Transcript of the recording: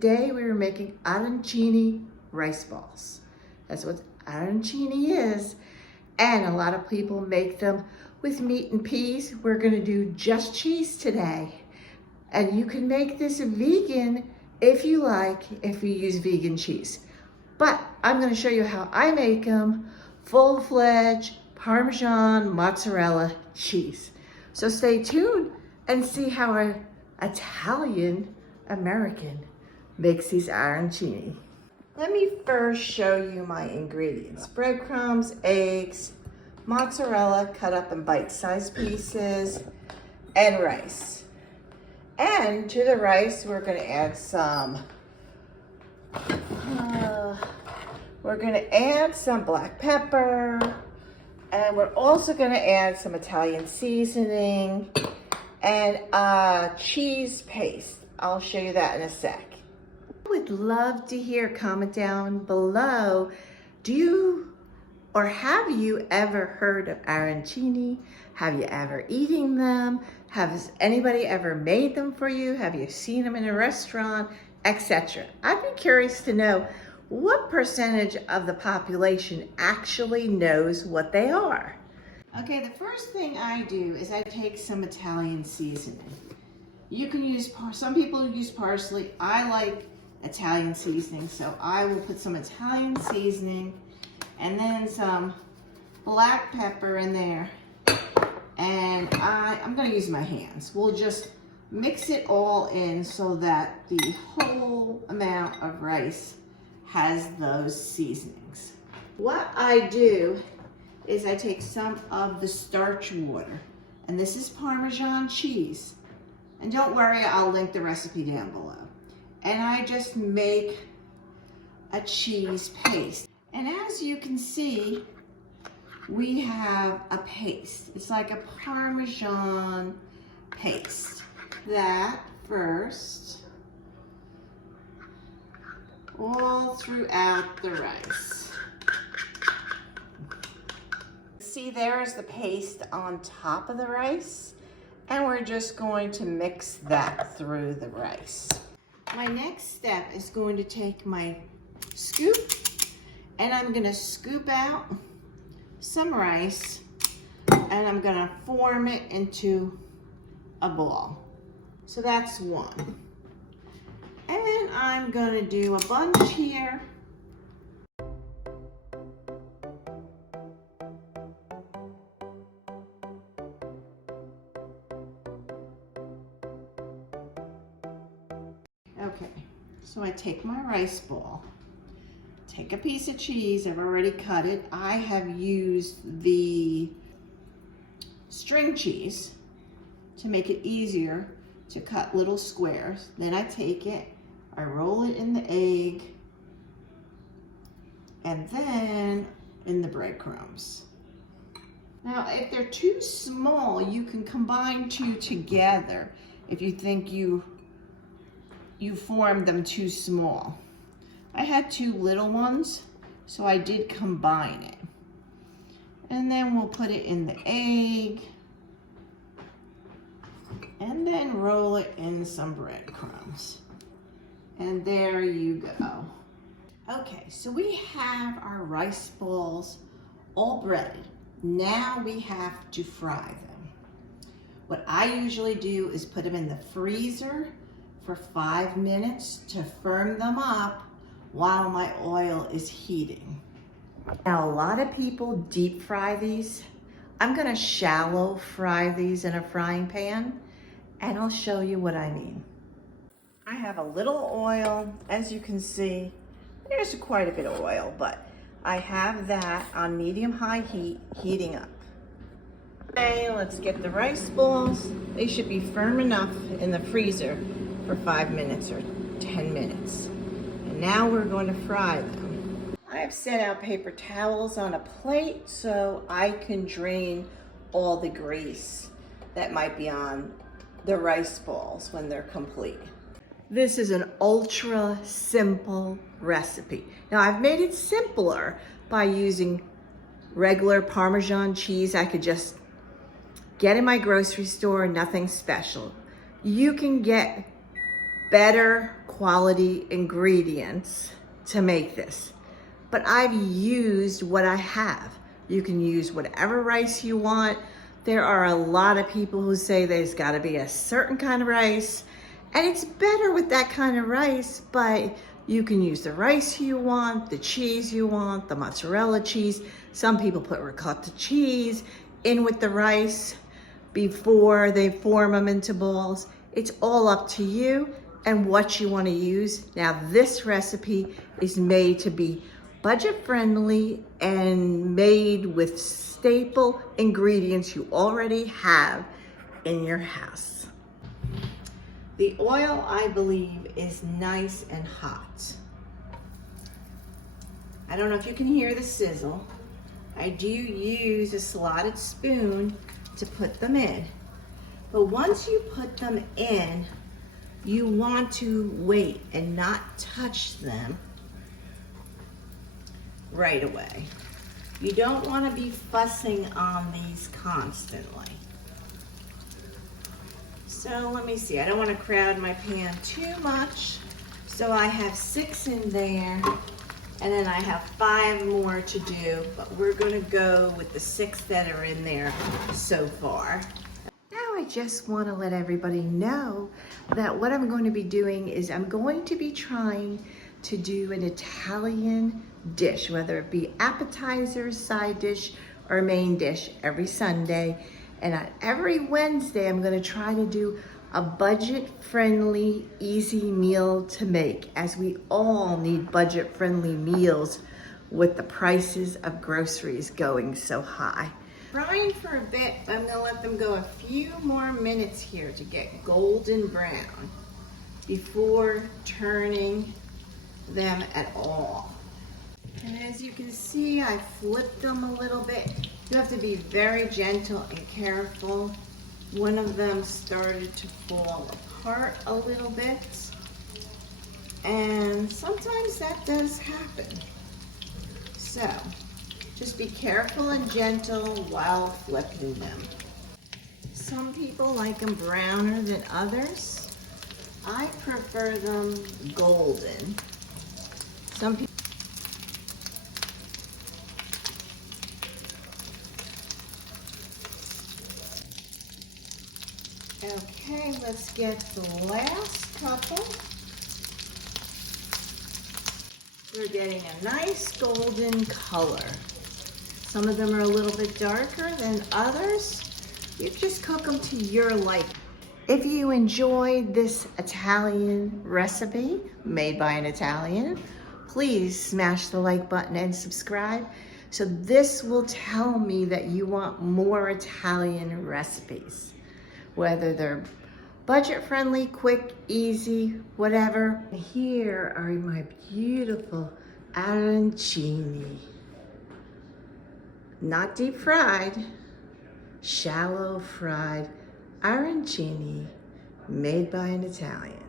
today we were making arancini rice balls. That's what arancini is. And a lot of people make them with meat and peas. We're gonna do just cheese today. And you can make this vegan if you like, if you use vegan cheese. But I'm gonna show you how I make them full-fledged Parmesan mozzarella cheese. So stay tuned and see how an Italian American makes these arancini. Let me first show you my ingredients. Breadcrumbs, eggs, mozzarella cut up in bite-sized pieces, and rice. And to the rice, we're gonna add some, black pepper, and we're also gonna add some Italian seasoning and cheese paste. I'll show you that in a sec. I would love to hear, comment down below, have you ever heard of arancini? Have you ever eaten them? Has anybody ever made them for you? Have you seen them in a restaurant, etc.? I'd be curious to know what percentage of the population actually knows what they are. Okay, the first thing I do is I take some Italian seasoning. You can use, some people use parsley. I like Italian seasoning, so I will put some Italian seasoning and then some black pepper in there. And I'm gonna use my hands. We'll just mix it all in so that the whole amount of rice has those seasonings. What I do is I take some of the starch water, and this is Parmesan cheese. And don't worry, I'll link the recipe down below. And I just make a cheese paste. And as you can see, we have a paste. It's like a Parmesan paste. That first, all throughout the rice. See, there's the paste on top of the rice, and we're just going to mix that through the rice. My next step is going to take my scoop, and I'm gonna scoop out some rice, and I'm gonna form it into a ball. So that's one. And I'm gonna do a bunch here. Okay, so I take my rice ball, take a piece of cheese, I've already cut it. I have used the string cheese to make it easier to cut little squares. Then I take it, I roll it in the egg, and then in the breadcrumbs. Now, if they're too small, you can combine two together if you think you formed them too small. I had two little ones, so I did combine it. And then we'll put it in the egg, and then roll it in some breadcrumbs. And there you go. Okay, so we have our rice balls all breaded. Now we have to fry them. What I usually do is put them in the freezer for 5 minutes to firm them up while my oil is heating. Now, a lot of people deep fry these. I'm gonna shallow fry these in a frying pan, and I'll show you what I mean. I have a little oil. As you can see, there's quite a bit of oil, but I have that on medium-high heat, heating up. Okay, let's get the rice balls. They should be firm enough in the freezer for 5 minutes or 10 minutes. And now we're going to fry them. I have set out paper towels on a plate so I can drain all the grease that might be on the rice balls when they're complete. This is an ultra simple recipe. Now, I've made it simpler by using regular Parmesan cheese I could just get in my grocery store, nothing special. You can get better quality ingredients to make this, but I've used what I have. You can use whatever rice you want. There are a lot of people who say there's gotta be a certain kind of rice, and it's better with that kind of rice, but you can use the rice you want, the cheese you want, the mozzarella cheese. Some people put ricotta cheese in with the rice before they form them into balls. It's all up to you and what you want to use. Now, this recipe is made to be budget friendly and made with staple ingredients you already have in your house. The oil, I believe, is nice and hot. I don't know if you can hear the sizzle. I do use a slotted spoon to put them in. But once you put them in, you want to wait and not touch them right away. You don't want to be fussing on these constantly. So let me see, I don't want to crowd my pan too much. So I have 6 in there, and then I have 5 more to do, but we're gonna go with the 6 that are in there so far. Now I just want to let everybody know that what I'm going to be doing is I'm going to be trying to do an Italian dish, whether it be appetizer, side dish, or main dish every Sunday. And on every Wednesday, I'm gonna try to do a budget-friendly, easy meal to make, as we all need budget-friendly meals with the prices of groceries going so high. Frying for a bit, I'm gonna let them go a few more minutes here to get golden brown before turning them at all. And as you can see, I flipped them a little bit. You have to be very gentle and careful. One of them started to fall apart a little bit, and sometimes that does happen. So just be careful and gentle while flipping them. Some people like them browner than others. I prefer them golden. Some people Okay, let's get the last couple. We're getting a nice golden color. Some of them are a little bit darker than others. You just cook them to your liking. If you enjoyed this Italian recipe made by an Italian, please smash the like button and subscribe. So this will tell me that you want more Italian recipes, whether they're budget-friendly, quick, easy, whatever. Here are my beautiful arancini. Not deep fried, shallow fried arancini made by an Italian.